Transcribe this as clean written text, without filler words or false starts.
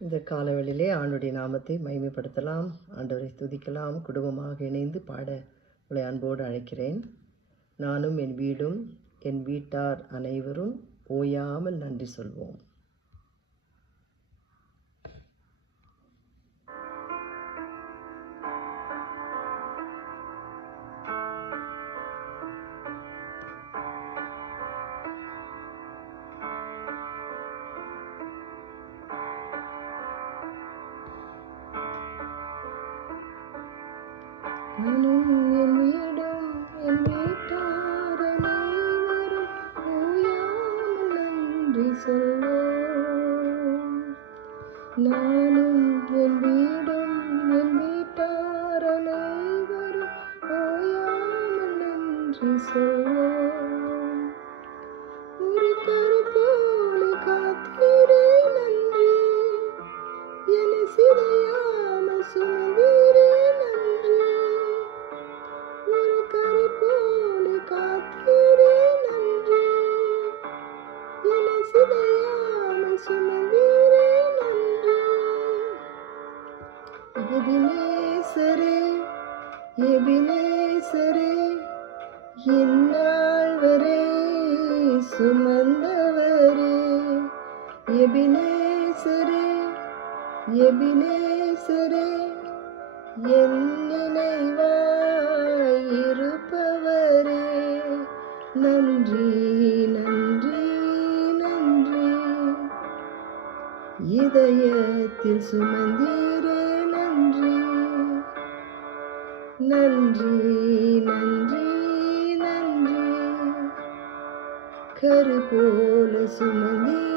இந்த காலவெளியிலே ஆண்டுடைய நாமத்தை மகிமைப்படுத்தலாம், ஆண்டவரை துதிக்கலாம். குடும்பமாக இணைந்து பாட உங்களை அன்போடு அழைக்கிறேன். நானும் என் வீடும் என் வீட்டார் அனைவரும் ஓயாமல் நன்றி சொல்வோம். நானும் என் வீடும் என் வீட்டார் அனைவரும் ஓயாமல் நன்றி சொல்வோம். நானும் என் வீடும் என் வீட்டார் அனைவரும் ஓயாமல் நன்றி சொல்வோம். ஒரு கருப்போலை காத்தீரே நன்றி, என்னை சிதையாமல் சுமந்தீரே நன்றி. ஒரு கருப்போலை காத்தீரே நன்றி, என்னை சிதையாமல் சுமந்தீரே நன்றி. எபினேசரே எபினேசரே, இந்நாள் வரை சுமந்தவரே. எபினேசரே எபினேசரே, என் நினைவாய் இருப்பவரே. நன்றி நன்றி நன்றி, இதயத்தில் சுமந்தீரே நன்றி. நன்றி நன்றி நன்றி, கரு போல சுமந்தீரே